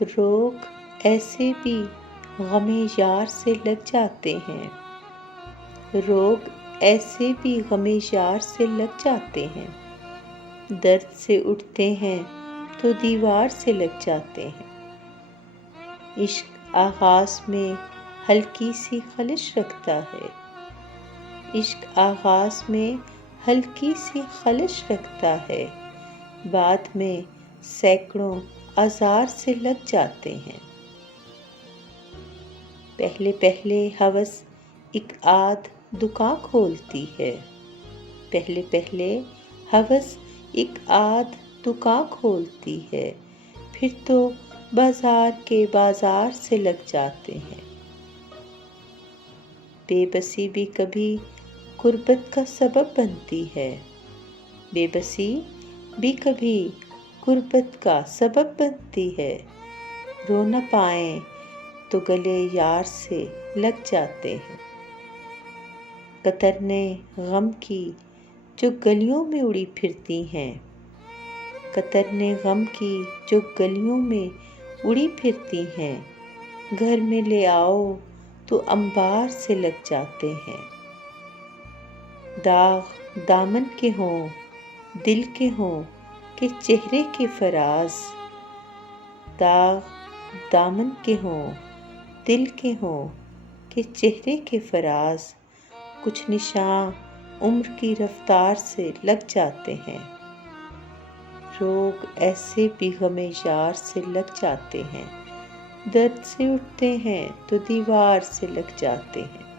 روگ ایسے بھی غم یار سے لگ جاتے ہیں، روگ ایسے بھی غم یار سے لگ جاتے ہیں، درد سے اٹھتے ہیں تو دیوار سے لگ جاتے ہیں۔ عشق آغاز میں ہلکی سی خلش رکھتا ہے، عشق آغاز میں ہلکی سی خلش رکھتا ہے، بعد میں سینکڑوں آزار سے لگ جاتے ہیں۔ پہلے پہلے ہوس ایک آدھ دکان کھولتی ہے، پہلے پہلے ہوس ایک آدھ دکان کھولتی ہے، پھر تو بازار کے بازار سے لگ جاتے ہیں۔ بے بسی بھی کبھی غربت کا سبب بنتی ہے، بے بسی بھی کبھی غربت کا سبب بنتی ہے، رو نہ پائیں تو گلے یار سے لگ جاتے ہیں۔ قطرنے غم کی جو گلیوں میں اڑی پھرتی ہیں، قطرنے غم کی جو گلیوں میں اڑی پھرتی ہیں، گھر میں لے آؤ تو انبار سے لگ جاتے ہیں۔ داغ دامن کے ہوں دل کے ہوں کہ چہرے کے فراز، داغ دامن کے ہوں دل کے ہوں کہ چہرے کے فراز، کچھ نشاں عمر کی رفتار سے لگ جاتے ہیں۔ روگ ایسے بھی غم یار سے لگ جاتے ہیں، درد سے اٹھتے ہیں تو دیوار سے لگ جاتے ہیں۔